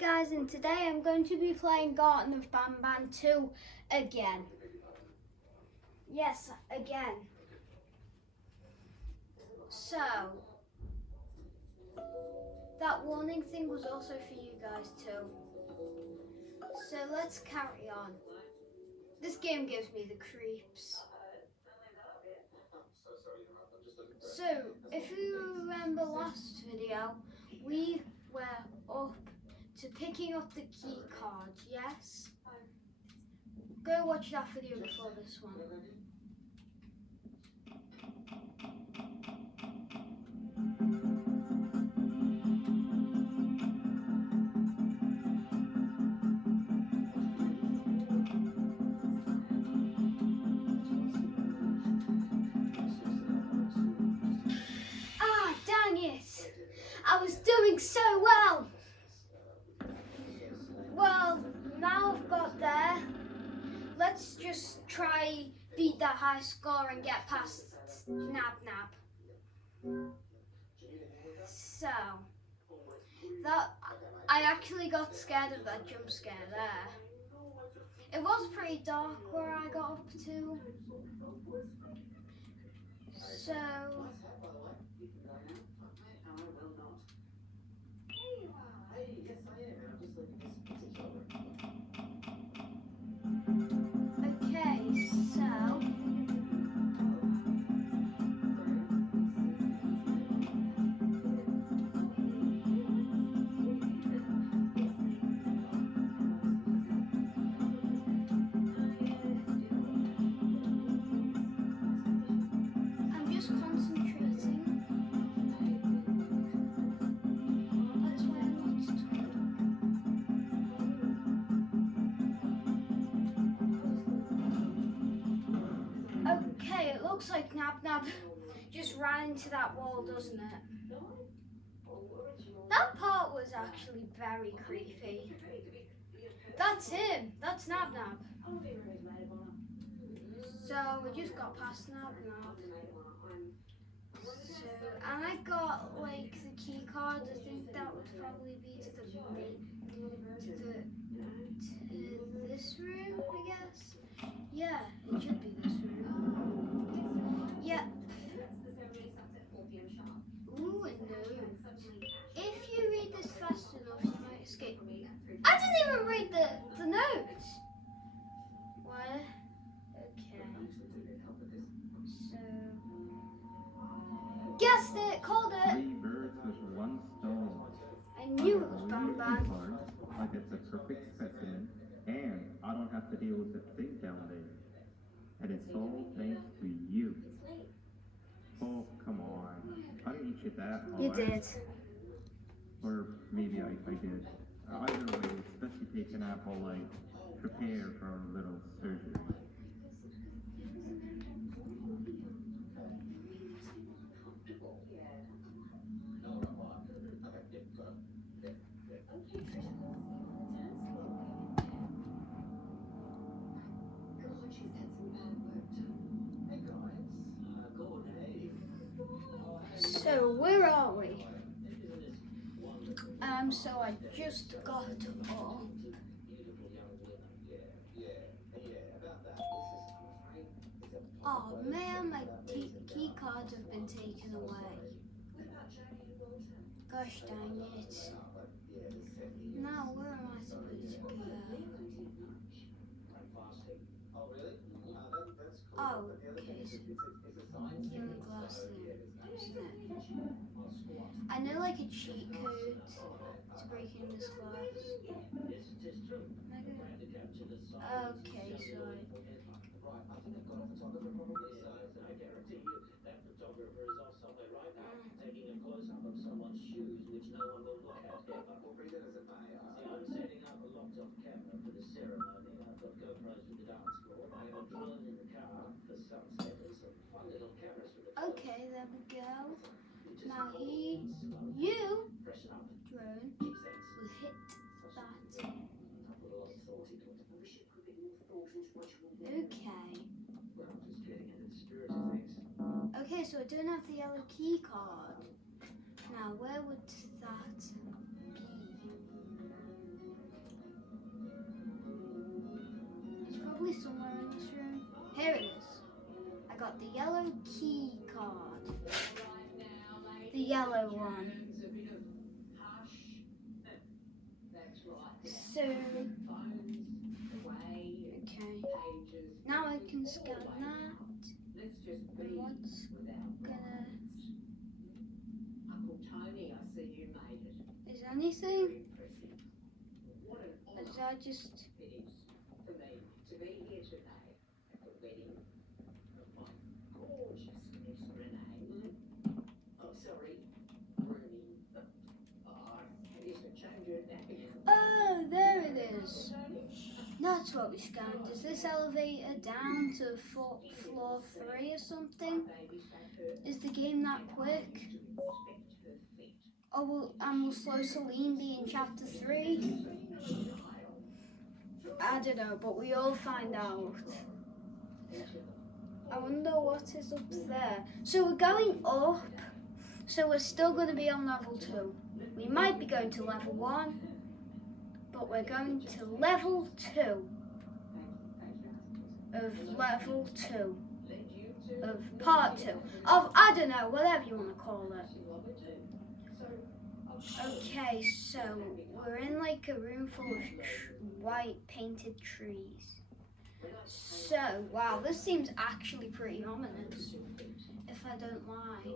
guys, and today I'm going to be playing Garden of Banban 2 again. Yes, again. So, that warning thing was also for you guys too. So let's carry on. This game gives me the creeps. So, if you remember last video, we were up to picking up the key card, yes? Go watch that video before this one. Ah, dang it! I was doing so well! Well, now I've got there. Let's just try beat that high score and get past Nab Nab. So, that I actually got scared of that jump scare there. It was pretty dark where I got up to. So, okay, so I'm just concentrating. That's why I'm not talking. Okay, it looks like Nab Nab just ran into that wall, doesn't it? That part was actually very creepy. That's him. That's Nab Nab. So we just got past Nab Nab. So, and I got like the key card. I think that would probably be to this room, I guess. Yeah, it should be this room. Yeah. Ooh, a note. If you read this fast enough, you might escape. I didn't even read the notes. What? Okay. So, guessed it, called it. 3 birds with 1 stone. I knew it was Banban. Like it's a perfect specimen, and I don't have to deal with the thing down there. And it's all thanks to you. Oh, come on. I didn't eat you that hard. You did. Or maybe I did. Either way, it's best you take an apple, like, prepare for a little surgery. So where are we? So I just got up. Oh man, my key cards have been taken away. Gosh dang it. Now where am I supposed to go? Oh, okay, so yellow glass there, isn't it? I know like a cheat code to break in this glass. Okay, sorry. Okay, there we go. Now you, drone, will hit that. Okay. Okay, so I don't have the yellow key card. Now, where would that be? be somewhere in this room. Here it is. I got the yellow key card. The yellow one. So, okay. Now I can scan that. And what's gonna... Is anything? Or did I just... Oh, there it is. That's what we scanned. Is this elevator down to floor 3 or something? Is the game that quick? Or will Slow Celine be in chapter 3? I don't know, but we all find out. I wonder what is up there. So we're going up, so we're still going to be on level 2. We might be going to level 1, but we're going to level 2 of level 2 of part 2 of, I don't know, whatever you want to call it. Okay, so we're in like a room full of white painted trees. So, wow, this seems actually pretty ominous, if I don't lie.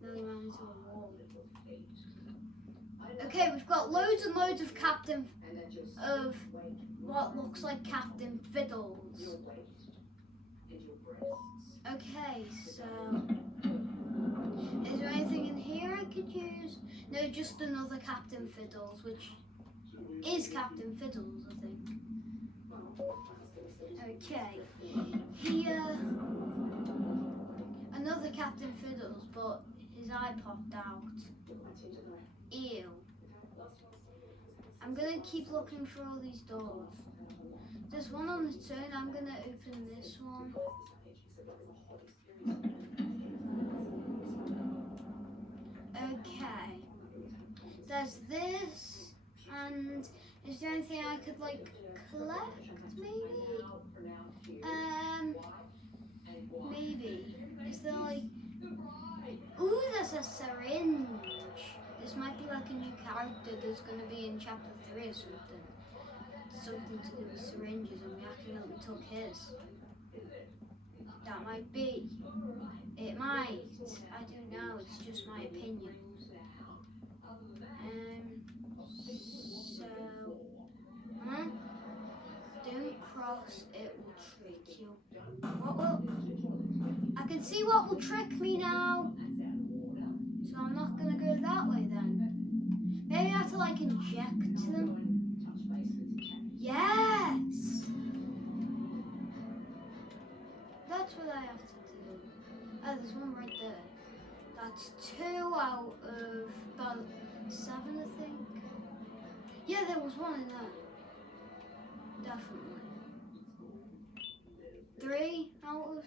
Nearly ran into a wall. Okay, we've got loads and loads of what looks like Captain Fiddles. Okay, so is there anything in here I could use? No, just another Captain Fiddles, which is Captain Fiddles, I think. Okay, here, another Captain Fiddles, but his eye popped out. Ew. I'm gonna keep looking for all these doors. There's one on its own. I'm gonna open this one. Okay. There's this, and is there anything I could like collect? Maybe. Maybe. Is there like? Ooh, there's a syringe. This might be like a new character that's gonna be in chapter 3 or something. Something to do with syringes, and we accidentally took his. That might be. It might. I don't know. It's just my opinion. So, don't cross. It will trick you. What will? I can see what will trick me now. So I'm not gonna go that way then. Maybe I have to like inject them. Yes. That's what I have to do. Oh, there's one right there. That's 2 out of about 7, I think. Yeah, there was one in there. Definitely. 3 out of...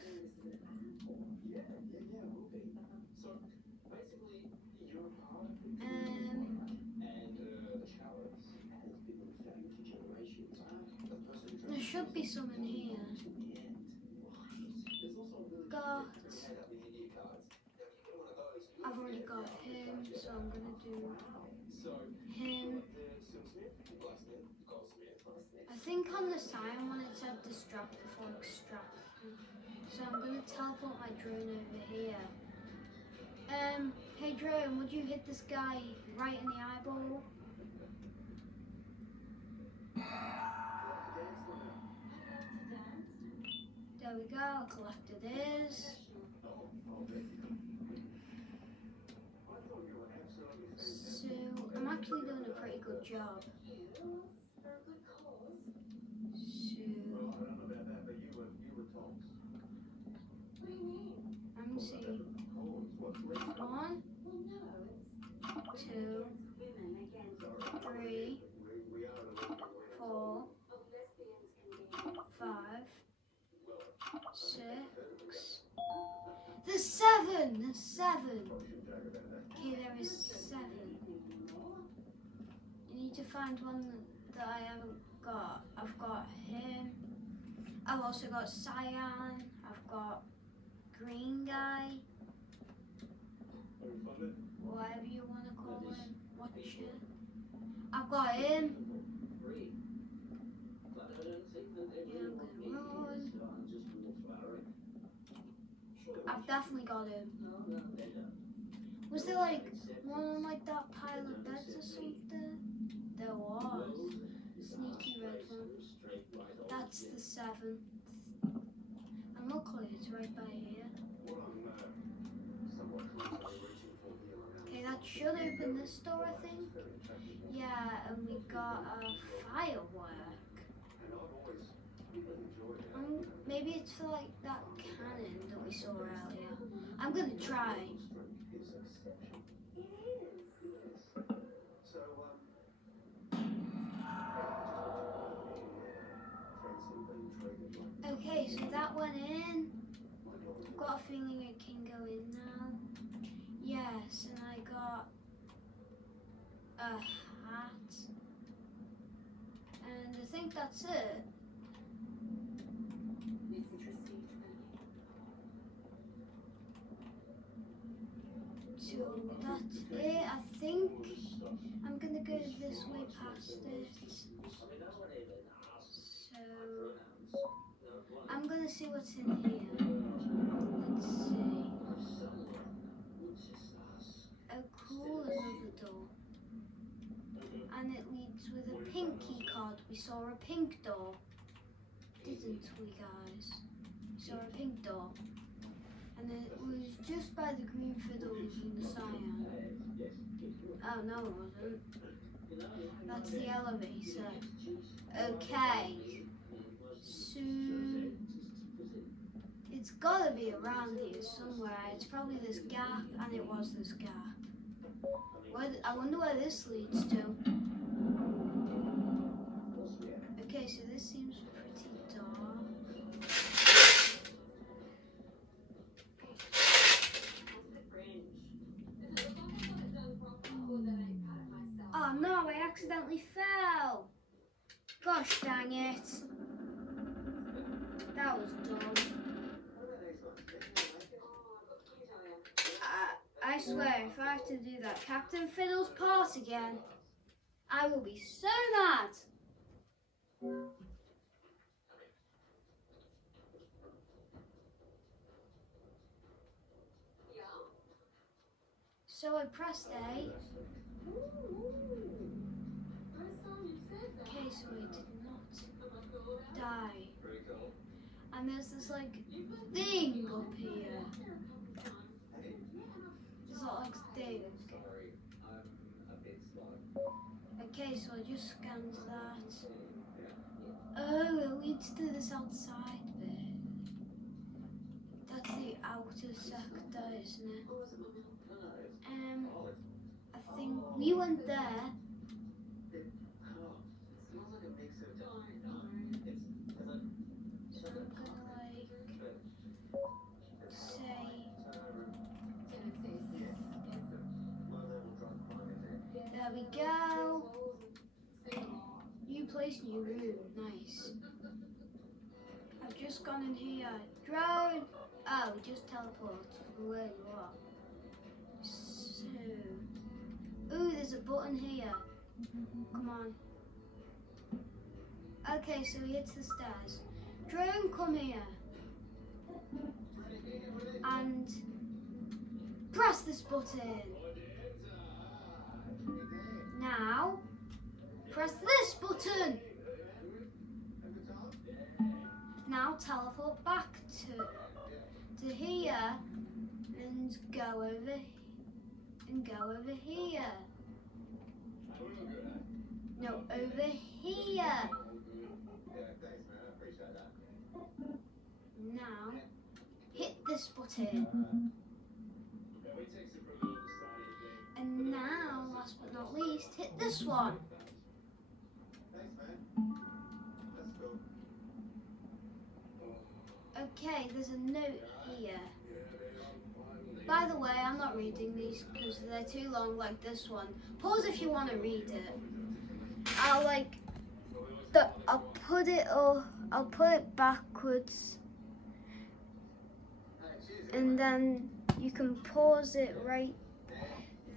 There should be some in here. I've already got him, so I'm gonna do him. I think on the sign when it said distract before extraction. So I'm gonna teleport my drone over here. Hey drone, would you hit this guy right in the eyeball? There we go, collected his. So I'm actually doing a pretty good job. Let me see. 1, 2, 3, 4, 5, 6. There's 7. There's 7. Okay, there is 7. You need to find one that I haven't I've got him. I've also got Cyan. I've got Green Guy. Whatever you want to call him. Watcher. I've got him. Yeah, I'm gonna run. I've definitely got him. Was there like one like that pile of beds or something? There was. Sneaky red one. That's the 7th. And luckily it's right by here. Okay, that should open this door, I think. Yeah, and we got a firework. Maybe it's for like that cannon that we saw earlier. I'm gonna try. Okay, so that went in. I've got a feeling it can go in now. Yes, and I got a hat. And I think that's it. So that's it. I think I'm gonna go this way past it. So I'm gonna see what's in here. Let's see. Oh cool, another door. And it leads with a pink key card. We saw a pink door, didn't we guys? We saw a pink door. And it was just by the green fiddles and the cyan. Oh no it wasn't. That's the elevator. Okay. So it's gotta be around here somewhere. It's probably this gap, and it was this gap. I wonder where this leads to. Okay, so this seems pretty dark. Oh no, I accidentally fell. Gosh dang it. That was dumb. I swear, if I have to do that Captain Fiddle's part again, I will be so mad. So I pressed A. Okay, so I did not die. And there's this like thing up here. There's not like thing. Okay, so I just scanned that. Oh, it leads to this outside bit. That's the outer sector, isn't it? I think we went there. So I'm gonna like say, there we go. New place, new room, nice. I've just gone in here. Drone! Oh, just teleport from where you are. So, ooh, there's a button here. Come on. Okay, so we hit the stairs. Drone, come here. And press this button. Now, press this button. Now teleport back to here and go over here. No, over here. Now hit this button. And now, last but not least, hit this one. Okay, there's a note here. By the way, I'm not reading these because they're too long like this one. Pause if you want to read it. I'll I'll put it backwards, and then you can pause it right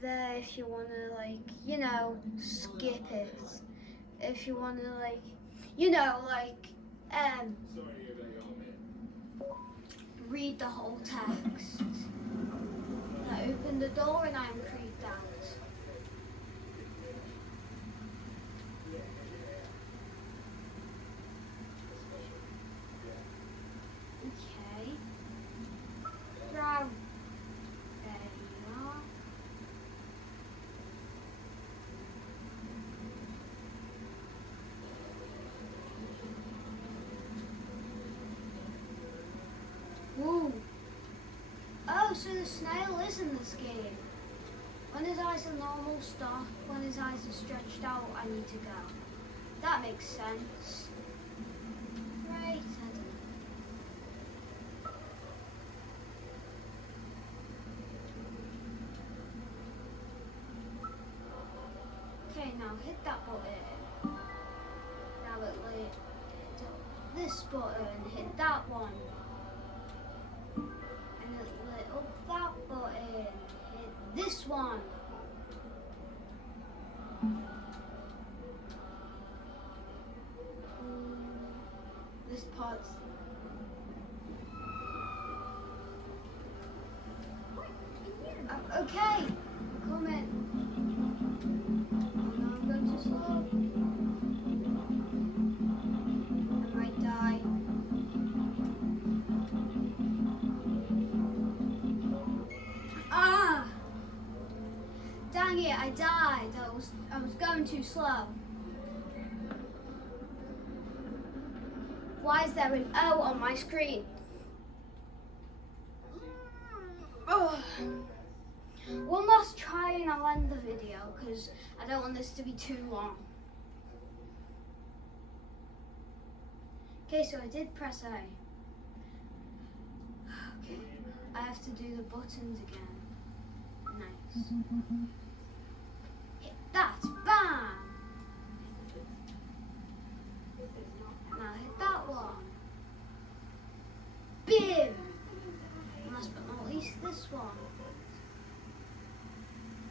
there if you want to, like, you know, skip it. If you want to, like, you know, like, read the whole text. I opened the door and I'm creeped out. Okay. Right. There you are. Woo. Oh, so the snail is in this game. When his eyes are normal, stop. When his eyes are stretched out, I need to go. That makes sense. Right, I don't know. Okay, now hit that button. Now it lit this button, hit that one. And it lit up that button, hit this one. This part's... okay, come in. Oh no, I'm going too slow. I might die. Ah! Dang it, I died. I was going too slow. Why is there an O on my screen? Oh. One last try and I'll end the video because I don't want this to be too long. Okay, so I did press A. Okay, I have to do the buttons again. Nice. Hit that, bam! Now hit that one. Bim! Last but not least, this one.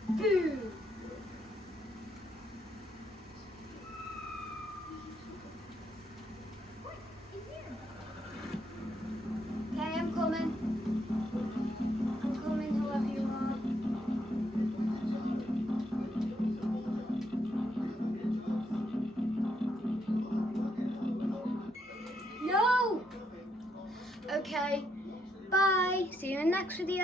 Boom! Okay, I'm coming. I'm coming, whoever you are. No! Okay, bye. See you in the next video.